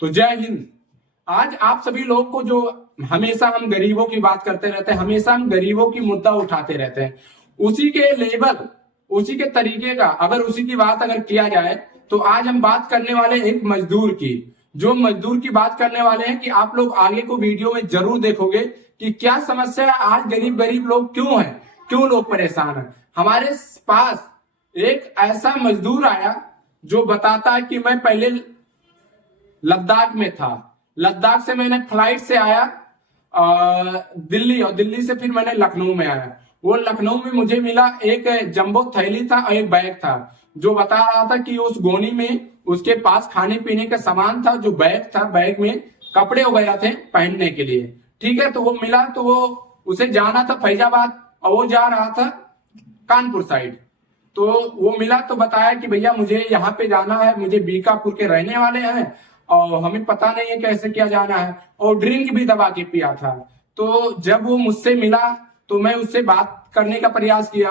तो जय हिंद। आज आप सभी लोग को जो हमेशा हम गरीबों की बात करते रहते हैं, हमेशा हम गरीबों की मुद्दा उठाते रहते हैं, उसी के लेवल, उसी के तरीके का अगर उसी की बात अगर किया जाए तो आज हम बात करने वाले एक मजदूर की, जो मजदूर की बात करने वाले हैं कि आप लोग आगे को वीडियो में जरूर देखोगे कि क्या समस्या है, आज गरीब गरीब लोग क्यों हैं, क्यों लोग परेशान हैं। हमारे पास एक ऐसा मजदूर आया जो बताता है कि मैं पहले लद्दाख में था, लद्दाख से मैंने फ्लाइट से आया दिल्ली, और दिल्ली से फिर मैंने लखनऊ में आया। वो लखनऊ में मुझे मिला एक जंबो थैली था और एक बैग था, जो बता रहा था कि उस गोनी में उसके पास खाने पीने का सामान था, जो बैग था, बैग में कपड़े वगैरह थे पहनने के लिए। ठीक है, तो वो मिला, तो वो उसे जाना था फैजाबाद और वो जा रहा था कानपुर साइड। तो वो मिला तो बताया कि भैया मुझे यहाँ पे जाना है, मुझे बीकापुर के रहने वाले हैं और हमें पता नहीं है कैसे क्या जाना है, और ड्रिंक भी दबा के पिया था। तो जब वो मुझसे मिला तो मैं उससे बात करने का प्रयास किया,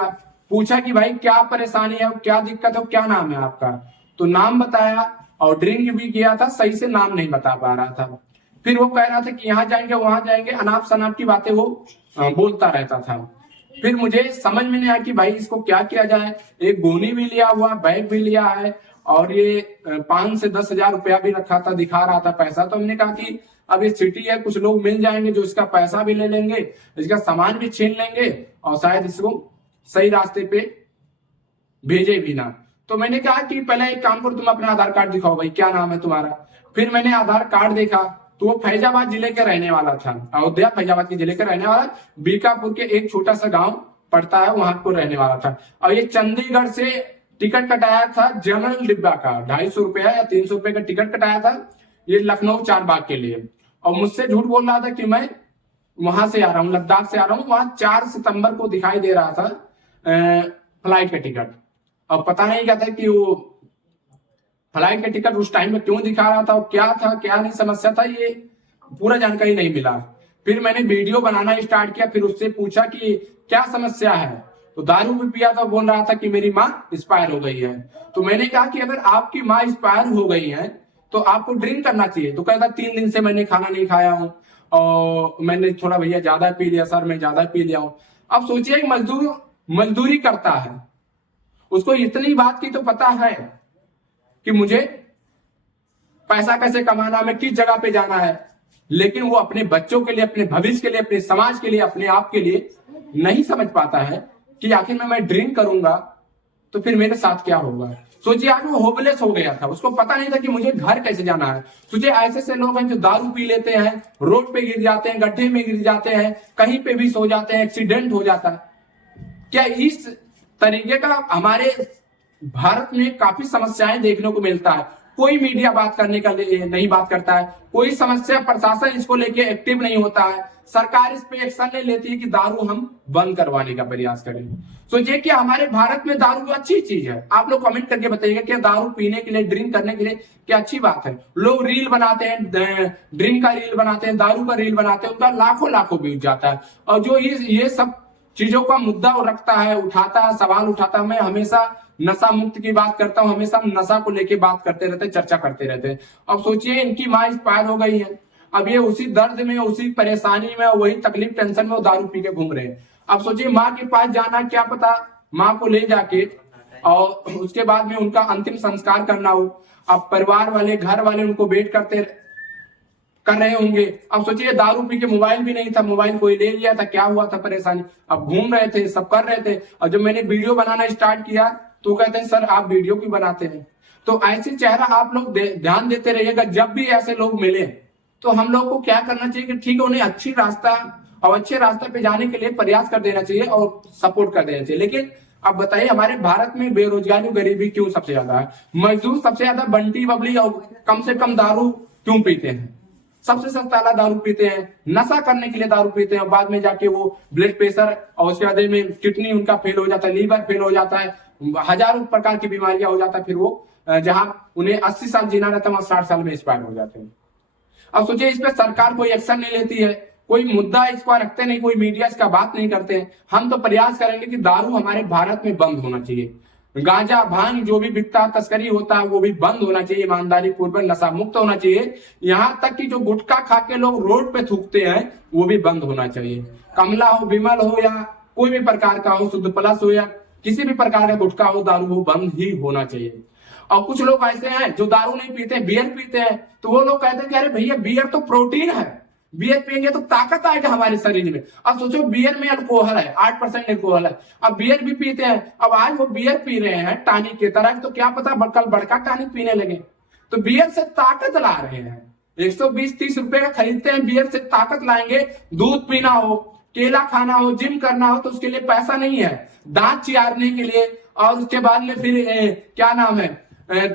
पूछा कि भाई क्या परेशानी है, क्या दिक्कत है, क्या नाम है आपका। तो नाम बताया और ड्रिंक भी किया था, सही से नाम नहीं बता पा रहा था। फिर वो कह रहा था कि यहाँ जाएंगे वहां जाएंगे, अनाप शनाप की बातें वो बोलता रहता था। फिर मुझे समझ में नहीं आया कि भाई इसको क्या किया जाए। एक गोनी भी लिया हुआ, बैग भी लिया है, और ये 5 से 10 हजार रुपया भी रखा था, दिखा रहा था पैसा। तो हमने कहा कि अब ये सिटी है, कुछ लोग मिल जाएंगे जो इसका पैसा भी ले लेंगे, इसका सामान भी छीन लेंगे और शायद इसको सही रास्ते पे भेजे भी ना। तो मैंने कहा कि पहले एक काम करो, तुम अपना आधार कार्ड दिखाओ भाई, क्या नाम है तुम्हारा। फिर मैंने आधार कार्ड देखा तो वो फैजाबाद जिले के रहने वाला था, अयोध्या फैजाबाद के जिले का रहने वाला, बीकापुर के एक छोटा सा गांव पड़ता है वहां को रहने वाला था। और ये चंडीगढ़ से टिकट कटाया था जनरल डिब्बा का, 250 रुपया या 300 रुपए का टिकट कटाया था ये लखनऊ चारबाग के लिए। और मुझसे झूठ बोल रहा था कि मैं वहां से आ रहा हूँ, लद्दाख से आ रहा हूँ। वहां 4 सितंबर को दिखाई दे रहा था फ्लाइट का टिकट। अब पता नहीं क्या था कि वो फ्लाइट का टिकट उस टाइम में क्यों दिखा रहा था और क्या था क्या नहीं समस्या था, ये पूरा जानकारी नहीं मिला। फिर मैंने वीडियो बनाना स्टार्ट किया, फिर उससे पूछा कि क्या समस्या है। तो दारू भी पिया था, बोल रहा था कि मेरी माँ एक्सपायर हो गई है। तो मैंने कहा कि अगर आपकी माँ एक्सपायर हो गई है तो आपको ड्रिंक करना चाहिए। तो कहता 3 दिन से मैंने खाना नहीं खाया हूँ और मैंने थोड़ा भैया ज्यादा पी लिया सर, मैं ज्यादा पी लिया हूँ। अब सोचिए मजदूर मजदूरी करता है, उसको इतनी बात की तो पता है कि मुझे पैसा कैसे कमाना, मैं किस जगह पे जाना है, लेकिन वो अपने बच्चों के लिए, अपने भविष्य के लिए, अपने समाज के लिए, अपने आप के लिए नहीं समझ पाता है कि आखिर में मैं ड्रिंक करूंगा तो फिर मेरे साथ क्या होगा। सोचिए आज वो होपलेस हो गया था, उसको पता नहीं था कि मुझे घर कैसे जाना है। सोचिए ऐसे ऐसे लोग हैं जो दारू पी लेते हैं, रोड पे गिर जाते हैं, गड्ढे में गिर जाते हैं, कहीं पे भी सो जाते हैं, एक्सीडेंट हो जाता है। क्या इस तरीके का हमारे भारत में काफी समस्याएं देखने को मिलता है। कोई मीडिया बात करने का नहीं बात करता है, कोई समस्या प्रशासन इसको लेके एक्टिव नहीं होता है, सरकार इस पे एक्शन नहीं लेती है कि दारू हम बंद करवाने का प्रयास करें। सोचिए कि हमारे भारत में दारू अच्छी चीज है, आप लोग कमेंट करके बताइएगा कि दारू पीने के लिए, ड्रिंक करने के लिए क्या अच्छी बात है। लोग रील बनाते हैं, ड्रिंक का रील बनाते हैं, दारू का रील बनाते हैं, उनका लाखों लाखों व्यूज जाता है। और जो ये सब चीजों का मुद्दा रखता है, उठाता है, सवाल उठाता है, मैं हमेशा नशा मुक्त की बात करता हूं, हमेशा नशा को लेके बात करते रहते, चर्चा करते रहते। अब सोचिए इनकी माँ एक्सपायर हो गई है, अब ये उसी दर्द में, उसी परेशानी में, वही तकलीफ टेंशन में वो दारू पी के घूम रहे हैं। अब सोचिए माँ के पास जाना, क्या पता माँ को ले जाके और उसके बाद में उनका अंतिम संस्कार करना हो। अब परिवार वाले, घर वाले उनको वेट कर रहे होंगे। अब सोचिए दारू पी के, मोबाइल भी नहीं था, मोबाइल कोई ले लिया था, क्या हुआ था परेशानी। अब घूम रहे थे, सब कर रहे थे, और जब मैंने वीडियो बनाना स्टार्ट किया तो कहते हैं सर आप वीडियो क्यों बनाते हैं। तो ऐसे चेहरा आप लोग ध्यान देते रहिएगा। जब भी ऐसे लोग मिले तो हम लोग को क्या करना चाहिए कि ठीक है, उन्हें अच्छी रास्ता और अच्छे रास्ते पे जाने के लिए प्रयास कर देना चाहिए और सपोर्ट कर देना चाहिए। लेकिन अब बताइए हमारे भारत में बेरोजगारी, गरीबी क्यों सबसे ज्यादा है, मजदूर सबसे ज्यादा बंटी बबली और कम से कम दारू क्यों पीते हैं, सबसे सस्ता दारू पीते हैं, नशा करने के लिए दारू पीते हैं, और बाद में जाके वो ब्लड प्रेशर और उसके बाद में किडनी उनका फेल हो जाता है, लीवर फेल हो जाता है, हजारों प्रकार की बीमारियां हो जाता है। फिर वो जहां उन्हें 80 साल जीना रहता है वहां 60 साल में एक्सपायर हो जाते हैं। अब सोचिए इस पे सरकार कोई एक्शन नहीं लेती है, कोई मुद्दा इसको रखते नहीं, कोई मीडिया इसका बात नहीं करते हैं। हम तो प्रयास करेंगे कि दारू हमारे भारत में बंद होना चाहिए। गांजा भांग जो भी बिकता तस्करी होता है वो भी बंद होना चाहिए, ईमानदारी पूर्वक नशा मुक्त होना चाहिए। यहाँ तक कि जो गुटखा खा के लोग रोड पे थूकते हैं वो भी बंद होना चाहिए। कमला हो, विमल हो या कोई भी प्रकार का हो, शुद्ध प्लस हो या किसी भी प्रकार का गुटखा हो, दारू हो, बंद ही होना चाहिए। और कुछ लोग ऐसे हैं जो दारू नहीं पीते, बियर पीते हैं, तो वो लोग कहते हैं कि अरे भैया बियर तो प्रोटीन है, बियर पियेंगे तो ताकत आएगा हमारे शरीर में। अब सोचो बियर में अल्कोहल है, 8% अल्कोहल है, अब बियर भी पीते हैं, अब आज वो बियर पी रहे हैं टॉनिक की तरह, तो क्या पता कल बड़का टॉनिक पीने लगे। तो बियर से ताकत ला रहे हैं, 120-30 रुपए का खरीदते हैं, बियर से ताकत लाएंगे। दूध पीना हो, केला खाना हो, जिम करना हो, तो उसके लिए पैसा नहीं है, दांत चियारने के लिए। और उसके बाद में फिर क्या नाम है,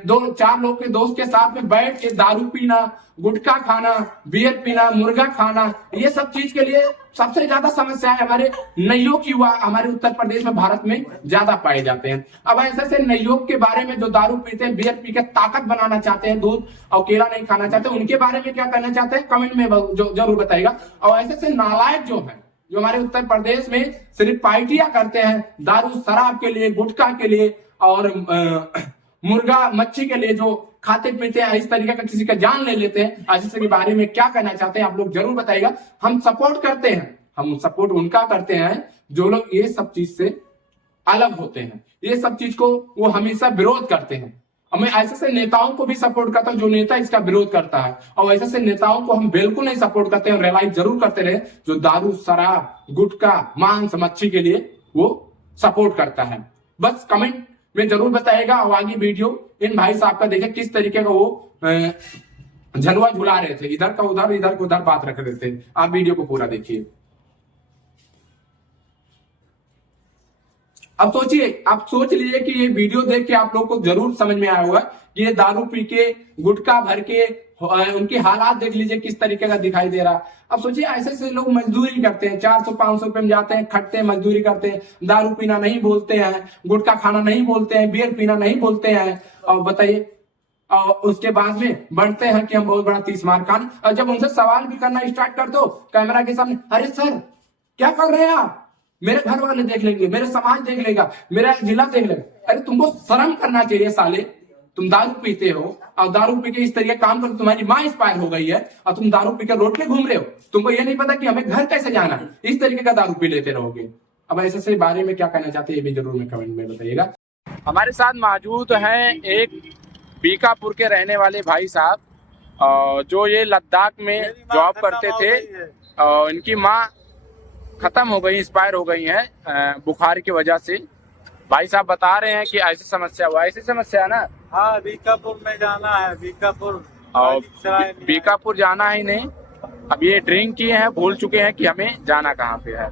2-4 लोग के दोस्त के साथ में बैठ के दारू पीना, गुटखा खाना, बियर पीना, मुर्गा खाना, ये सब चीज के लिए सबसे ज्यादा समस्या है हमारे नवयुवक युवा हमारे उत्तर प्रदेश में, भारत में ज्यादा पाए जाते हैं। अब ऐसे नवयुवक के बारे में जो दारू पीते हैं, बियर पी के ताकत बनाना चाहते हैं, दूध और केला नहीं खाना चाहते, उनके बारे में क्या करना चाहते हैं कमेंट में जरूर बताइएगा। और ऐसे नालायक जो है जो हमारे उत्तर प्रदेश में सिर्फ पार्टियां करते हैं दारू शराब के लिए, गुटखा के लिए और मुर्गा मच्छी के लिए, जो खाते पीते हैं, इस तरीके का किसी का जान ले लेते हैं, ऐसे के बारे में क्या कहना चाहते हैं आप लोग जरूर बताइएगा। हम सपोर्ट करते हैं, हम सपोर्ट उनका करते हैं जो लोग ये सब चीज से अलग होते हैं, ये सब चीज को वो हमेशा विरोध करते हैं। और मैं ऐसे नेताओं को भी सपोर्ट करता हूं जो नेता इसका विरोध करता है, और ऐसे नेताओं को हम बिल्कुल नहीं सपोर्ट करते हैं। रियलाइज जरूर करते रहे जो दारू शराब गुटखा मांस मच्छी के लिए वो सपोर्ट करता है। बस कमेंट में जरूर बताइएगा। और आगे वीडियो इन भाई साहब का देखें किस तरीके का वो झलुआ झुला रहे थे, इधर का उधर, इधर को उधर बात रख रहे थे। आप वीडियो को पूरा देखिए। अब सोचिए, आप सोच लीजिए कि ये वीडियो देख के आप लोग को जरूर समझ में आया होगा कि ये दारू पी के गुटखा भर के उनके हालात देख लीजिए किस तरीके का दिखाई दे रहा। अब सोचिए ऐसे लोग मजदूरी करते हैं, 400-500 रुपए में जाते हैं, खटते हैं, मजदूरी करते हैं, दारू पीना नहीं बोलते हैं, गुटखा खाना नहीं बोलते हैं, बियर पीना नहीं बोलते हैं, और बताइए और उसके बाद में बढ़ते हैं कि हम बहुत बड़ा तीसमार खान। और जब उनसे सवाल भी करना स्टार्ट कर दो कैमरा के सामने, अरे सर क्या कर रहे हैं आप, मेरे घर वाले देख लेंगे, मेरे समाज देख लेगा, मेरा जिला देख लेगा। अरे तुमको शर्म करना चाहिए साले, तुम दारू पीते हो और दारू पी के इस तरीके काम कर, तुम्हारी माँ इंस्पायर हो गई है और तुम दारू पी के रोड पे घूम रहे हो, तुमको ये नहीं पता कि हमें घर कैसे जाना है, इस तरीके का दारू पी लेते रहोगे। अब ऐसे बारे में क्या कहना चाहते हैं ये भी जरूर में कमेंट में बताइएगा। हमारे साथ मौजूद हैं एक बीकापुर के रहने वाले भाई साहब जो ये लद्दाख में जॉब करते थे, और इनकी माँ खत्म हो गई, इंस्पायर हो गई हैं बुखार की वजह से। भाई साहब बता रहे हैं कि ऐसी समस्या हुआ, ऐसी समस्या ना। हाँ, बीकापुर में जाना है, बीकापुर बीकापुर जाना है इन्हें। अब ये ड्रिंक किए हैं, भूल चुके हैं कि हमें जाना कहाँ पे है।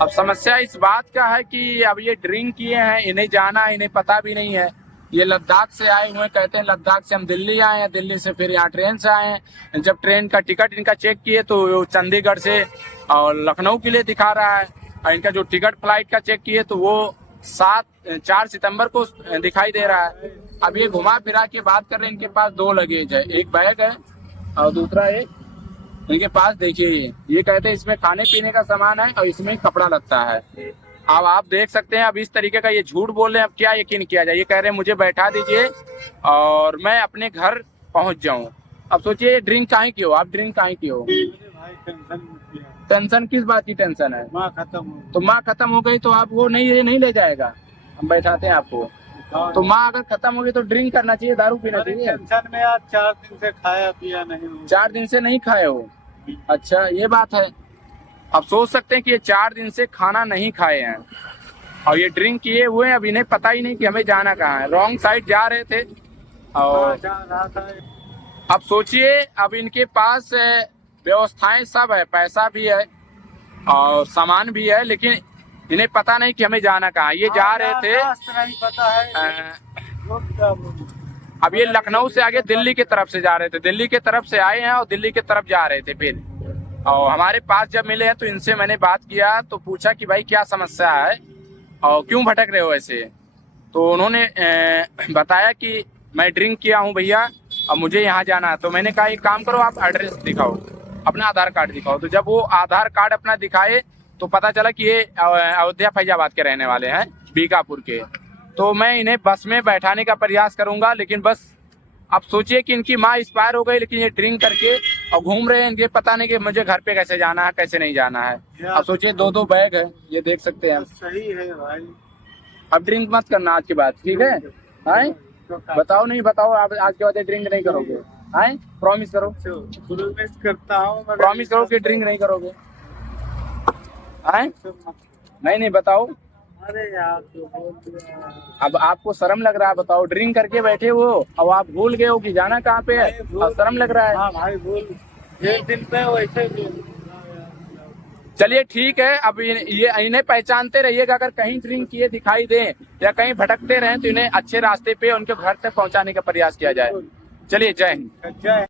अब समस्या इस बात का है कि अब ये ड्रिंक किए हैं, इन्हें जाना है, इन्हें पता भी नहीं है। ये लद्दाख से आए हुए, कहते हैं लद्दाख से हम दिल्ली आए हैं, दिल्ली से फिर यहाँ ट्रेन से आए हैं। जब ट्रेन का टिकट इनका चेक किए तो चंडीगढ़ से और लखनऊ के लिए दिखा रहा है, और इनका जो टिकट फ्लाइट का चेक किए तो वो 4 सितंबर को दिखाई दे रहा है। अब ये घुमा फिरा के बात कर रहे हैं, इनके पास 2 लगेज है, एक बैग है और दूसरा एक इनके पास देखिए ये कहते हैं इसमें खाने पीने का सामान है और इसमें कपड़ा लगता है। अब आप देख सकते हैं, अब इस तरीके का ये झूठ बोल रहे हैं, अब क्या यकीन किया जाए। ये कह रहे हैं मुझे बैठा दीजिए और मैं अपने घर पहुंच जाऊं। अब सोचिए ड्रिंक काहे की हो, आप ड्रिंक काहे की हो? टेंशन किस बात की टेंशन है? माँ खत्म हो, तो माँ खत्म हो गई तो आप वो नहीं ले जाएगा, हम बैठाते हैं आपको। तो माँ अगर खत्म हो गई तो ड्रिंक करना चाहिए, दारू पीना चाहिए। टेंशन में आज 4 दिन से खाया पिया नहीं हूँ। 4 दिन से नहीं खाए हो? अच्छा ये बात है। अब सोच सकते हैं कि ये 4 दिन से खाना नहीं खाए हैं और ये ड्रिंक किए हुए हैं। अब इन्हें पता ही नहीं कि हमें जाना कहाँ है, रॉन्ग साइड जा रहे थे। और अब सोचिए, अब इनके पास व्यवस्थाएं सब है, पैसा भी है और सामान भी है, लेकिन इन्हें पता नहीं कि हमें जाना कहाँ है। ये जा रहे थे, नहीं पता है। अब ये लखनऊ से आगे दिल्ली की तरफ से जा रहे थे, दिल्ली की तरफ से आए हैं और दिल्ली की तरफ जा रहे थे। फिर और हमारे पास जब मिले हैं तो इनसे मैंने बात किया तो पूछा कि भाई क्या समस्या है और क्यों भटक रहे हो ऐसे। तो उन्होंने बताया कि मैं ड्रिंक किया हूँ भैया और मुझे यहाँ जाना है। तो मैंने कहा एक काम करो, आप एड्रेस दिखाओ, अपना आधार कार्ड दिखाओ। तो जब वो आधार कार्ड अपना दिखाए तो पता चला कि ये अयोध्या फैजाबाद के रहने वाले हैं, बीकापुर के। तो मैं इन्हें बस में बैठाने का प्रयास करूंगा। लेकिन बस अब सोचिए कि इनकी माँ एक्सपायर हो गई, लेकिन ये ड्रिंक करके और घूम रहे हैं। इनके पता नहीं कि मुझे घर पे कैसे जाना है, कैसे नहीं जाना है। अब सोचिए 2-2 बैग है, ये देख सकते हैं। सही है भाई। अब ड्रिंक मत करना आज के बाद, ठीक है? हैं? बताओ नहीं, बताओ आप आज के बाद ड्रिंक नहीं करोगे? हैं? प्रॉमिस करो, प्रॉमिस करता हूँ, प्रॉमिस करो कि ड्रिंक नहीं करोगे। हैं? नहीं बताओ। अरे यार तो बोल दिया। अब आपको शर्म लग रहा है? बताओ, ड्रिंक करके बैठे हो अब आप भूल गए हो कि जाना कहाँ पे है, और शर्म लग रहा है। हाँ भाई बोल, एक दिन पे वैसे भी। चलिए ठीक है, अब ये इन्हें पहचानते रहिएगा। अगर कहीं ड्रिंक किए दिखाई दें या कहीं भटकते रहें तो इन्हें अच्छे रास्ते पे उनके घर तक पहुंचाने का प्रयास किया जाए। चलिए, जय हिंद। जय